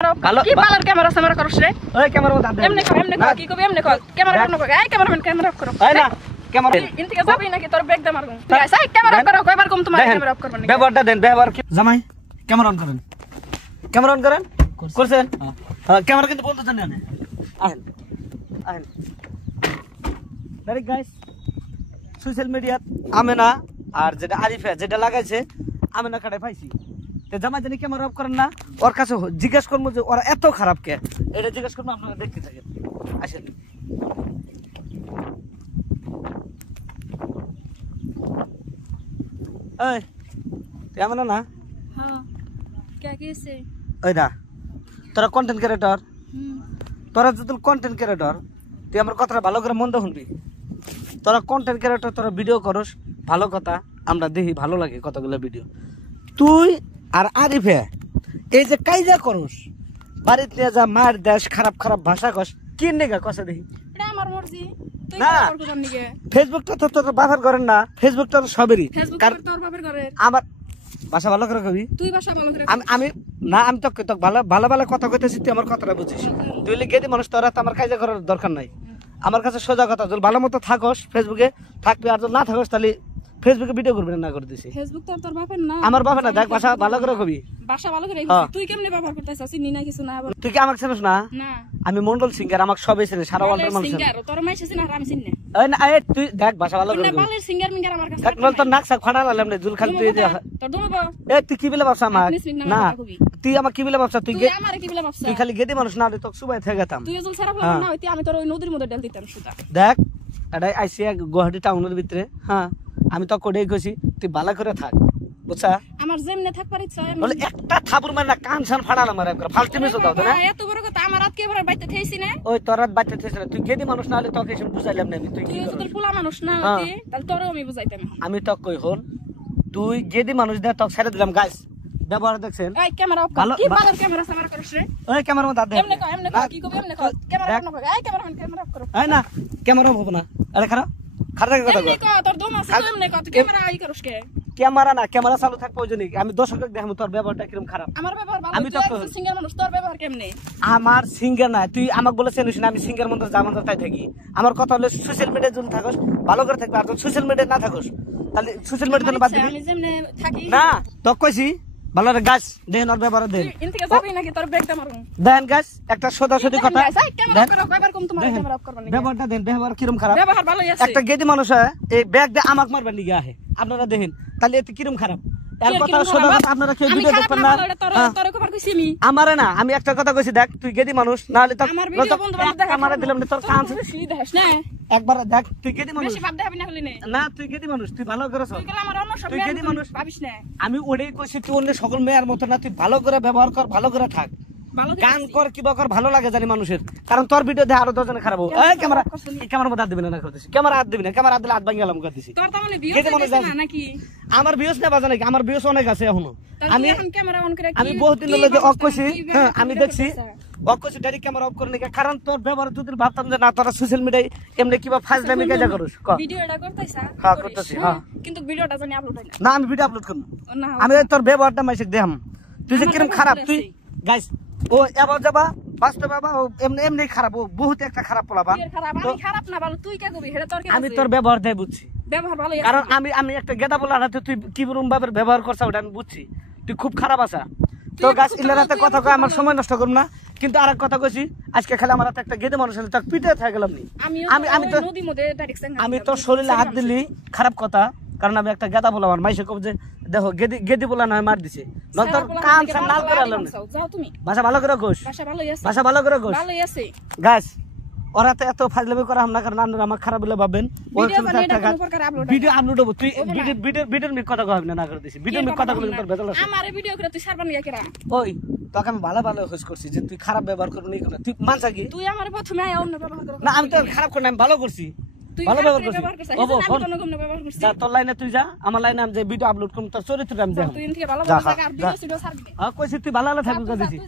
কি পালার ক্যামেরা সামনে করছ রে? ওই ক্যামেরা মত দে এমনি কর কি কবি এমনি কর ক্যামেরা অন কর এই ক্যামেরাম্যান ক্যামেরা অফ করো এই না ক্যামেরা ইনতে কে যাবি নাকি তোর ব্রেক দে মারগু ঠিক আছে ক্যামেরা অফ করো কয়বার কম তোমার ক্যামেরা অফ করবেন ব্যবহারটা দেন ব্যবহার কি জামাই ক্যামেরা অন করেন ক্যামেরা অন করেন করছেন হ্যাঁ ক্যামেরা কিন্তু বন্ধ জানেন না আহেন আহেন ডাইরেক্ট গাইস সোশ্যাল মিডিয়া আমেনা আর যেটা আরিফা যেটা লাগাইছে আমেনা কাটাই পাইছি তে জামাই জানি ক্যামেরা অফ করেন না ওর কাছে জিজ্ঞেস করবো যে ওরা এত খারাপ কে এটা জিজ্ঞেস করবো আপনারা দেখতে থাকেন আসেন এই তুই আমেনা না হ্যাঁ কে কিছে ওই দা তোরা কন্টেন্ট ক্রিয়েটর তোরা যদি কন্টেন্ট ক্রিয়েটর তুই আমার কথাটা ভালো করে মন শুনবি তোরা কন্টেন্ট ক্রিয়েটর তোরা ভিডিও করস ভালো কথা আমরা দেখি ভালো লাগে কতগুলো ভিডিও তুই আর আরিফে এই যে কাইজা করস বাড়িতে নিয়ে যা মার দেশ খারাপ খারাপ ভাষা কস কি নেগা কষা দেখি এটা আমার মর্জি তুই না কি করব নিগে ফেসবুকটা তো তোর বাবার করেন না ফেসবুকটা তো সবেরই ফেসবুক তোর বাবার করে আমার ভাষা ভালো করে কবি তুই ভাষা ভালো করে আমি না আমি তো ভালো ভালো ভালো কথা কইতেছি তুই আমার কথাটা বুঝিস তুই গেদি মানুষ তোরা তো আমার কাজে করার দরকার নাই আমার কাছে সোজা কথা যদি ভালো মতো থাকস ফেসবুকে থাকবি আর যদি না থাকস তাহলে ফেসবুকে ভিডিও করবি না করে দিছি ফেসবুক তোর বাপের না আমার বাবা না দেখ ভাষা ভালো করে কবি ভাষা ভালো করে তুই কেমনে ব্যবহার করতেছিস চিনি না কিছু না তুই কি আমাকে চিনিস না না আমি মন্ডল সিঙ্গার আমাকে সবাই চিনে সারা ওয়ার্ল্ডের মানুষ সিঙ্গার তোর মাইছে চিনা আর আমি চিনি না এই না এই তুই দেখ ভাষা ভালো করে না বালের সিঙ্গার মিঙ্গার আমার কাছে দেখ নল তোর নাক সাক ফাড়া লালাম না জুল খালি তুই তোর দুমবো এ তুই কি বলে ভাবছ আমাক না তুই আমাকে কি বলে ভাবছ তুই তুই আমারে কি বলে ভাবছ তুই খালি গেদি মানুষ না তোকে সুবাই থেকে গেতাম তুই জল সারা ফেলা না হইতি আমি তোর ওই নদীর মধ্যে ডাল দিতাম সুতা দেখ এটাই আইসি গুয়াহাটি টাউনের ভিতরে হ্যাঁ আমি তো কোডেই কইছি তুই ভালো করে থাক বুঝছা আমার যেমনে থাকবার ইচ্ছা বলে একটা থাপুর মানে না কান সান ফাড়ালাম আর একবার ফালতু মিছো দাও না এত বড় কথা আমার রাত কে এবার বাইতে থেইছি না ওই তোর রাত বাইতে থেইছ না তুই গেদি মানুষ না হলে তোকে এসে বুঝাইলাম না আমি তুই কি তুই তোর পোলা মানুষ না হইতি তাহলে তোরও আমি বুঝাইতাম আমি তো কই হল তুই গেদি মানুষ দে তোকে ছেড়ে দিলাম গাইস ব্যবহার দেখছেন এই ক্যামেরা অফ কর কি বালের ক্যামেরা সামনে করছ রে ওই ক্যামেরা মত দে এমনে কর কি কবি এমনে কর ক্যামেরা অন কর এই ক্যামেরা অফ করো এই না ক্যামেরা অফ না আরে খারাপ খারাপ কথা এমনে কর তোর দম আছে এমনে কর তুই ক্যামেরা আই করছ কে ক্যামেরা না ক্যামেরা চালু থাক প্রয়োজন নেই আমি দর্শককে দেখাবো তোর ব্যবহারটা কিরকম খারাপ আমার ব্যবহার ভালো আমি তো সিঙ্গার মানুষ তোর ব্যবহার কেমনে আমার সিঙ্গার না তুই আমাকে বলে চেনিস না আমি সিঙ্গার মন্দির জামান তাই থাকি আমার কথা হলো সোশ্যাল মিডিয়ায় যদি থাকস ভালো করে থাকবে আর তুই সোশ্যাল মিডিয়ায় না থাকস তাহলে সোশ্যাল মিডিয়াতে বাদ দিবি আমি যেমনে থাকি না তো কইছি ভালো রে গাছ দেন আর ব্যবহার দেন ইন থেকে যাবি নাকি তোর ব্রেক দে মারুম দেন গাছ একটা সোজাসুজি কথা ক্যামেরা করো কয়বার কম তোমার ক্যামেরা অফ করবা নাকি ব্যবহারটা দেন ব্যবহার কিরকম খারাপ ব্যবহার ভালোই আছে একটা গেদি মানুষ এই ব্যাগ দিয়ে আমাকে মারবার নিগে আহে আপনারা দেখেন তাহলে এতে কিরকম খারাপ এর কথা সোজা কথা আপনারা কেউ ভিডিও দেখবেন না তোর কবার কইছি আমি আমারে না আমি একটা কথা কইছি দেখ তুই গেদি মানুষ না হলে তো আমার ভিডিও বন্ধ বন্ধ দেখা আমারে দিলাম না তোর কান বেশি দেখাস না একবার দেখ তুই গেদি মানুষ বেশি ভাব দেখাবি না হলি না তুই গেদি মানুষ তুই ভালো করেছ তুই গেলে আমার অন্য সব তুই গেদি মানুষ ভাবিস না আমি ওটাই কইছি তুই অন্য সকল মেয়ের মতো না তুই ভালো করে ব্যবহার কর ভালো করে থাক ভালো গান কর কিবা কর ভালো লাগে জানি মানুষের কারণ তোর ভিডিও দেখে আরো 10 জন খারাপ হবে এই ক্যামেরা মধ্যে হাত দিবি না করতেছি ক্যামেরা হাত দিবি না ক্যামেরা হাত দিলে হাত ভাঙি গেলাম করতেছি তোর তো মানে ভিউজ আছে নাকি আমার ভিউজ না বাজা নাকি আমার ভিউজ অনেক আছে এখনো আমি এখন ক্যামেরা অন করে আমি বহুত দিন হলো যে অফ কইছি হ্যাঁ আমি দেখছি অফ কইছি ডাইরেক্ট ক্যামেরা অফ করে নাকি কারণ তোর ব্যবহার যদি ভাবতাম যে না তোরা সোশ্যাল মিডিয়ায় এমনি কিবা ফাজলামি কাজা করছ ভিডিও এটা করতেছা হ্যাঁ করতেছি হ্যাঁ কিন্তু ভিডিওটা জানি আপলোড হয় না আমি ভিডিও আপলোড করব না আমি তোর ব্যবহারটা মাইছে দেখাম তুই যে কিরকম খারাপ তুই গাইস ও এবার যাবা বাস্তব বাবা ও এমনি এমনি খারাপ ও বহুত একটা খারাপ পোলাবা আমি খারাপ না ভালো তুই কে কবি হেডা তোর কে আমি তোর ব্যবহার দেই বুঝছি ব্যবহার ভালো কারণ আমি একটা গেদা বলা না তুই কি রকম ভাবে ব্যবহার করছ ওটা আমি বুঝছি তুই খুব খারাপ আছা তো গাছ ইলারাতে কথা কয় আমার সময় নষ্ট করব না কিন্তু আরেক কথা কইছি আজকে খালি আমার হাতে একটা গেদে মানুষ আছে তাক পিটে থাক গেলাম নি আমি তো নদী মধ্যে ডাইরেক্ট আমি তো শরীরে হাত দিলি খারাপ কথা কারণ আমি একটা গেদা বলা আমার মাইসে কব যে দেখো গেদি বলা না মার দিছে নতর কান সান নাল করে আলম যাও তুমি ভাষা ভালো করে কইস ভাষা ভালো করে কইস ভালোই আছে গাছ ওরা তো এত ফাজলামি করে আমরা কারণ আপনারা আমার খারাপ বলে ভাবেন ভিডিও আপলোড হবো তুই ভিডিওর মিক কথা কইবি না করে দিছি ভিডিওর মিক কথা কইলে তোর বেজাল আছে আমারে ভিডিও করে তুই সারবা নিয়া কেরা ওই তোকে আমি ভালো ভালো খোঁজ করছি যে তুই খারাপ ব্যবহার করবি না তুই মানছা কি তুই আমারে প্রথমে আয় অন্য ব্যবহার কর না আমি তো খারাপ করি না আমি ভালো করছি ভালো ব্যবহার করছি যা তোর লাইনে তুই যা আমার লাইনে আমি যে ভিডিও আপলোড করব তোর চরিত্রটা আমি দেখব তুই ইনকে ভালো ভালো আর ভিডিও সিডিও ছাড়বি কইছি তুই ভালো ভালো থাকবি দিছি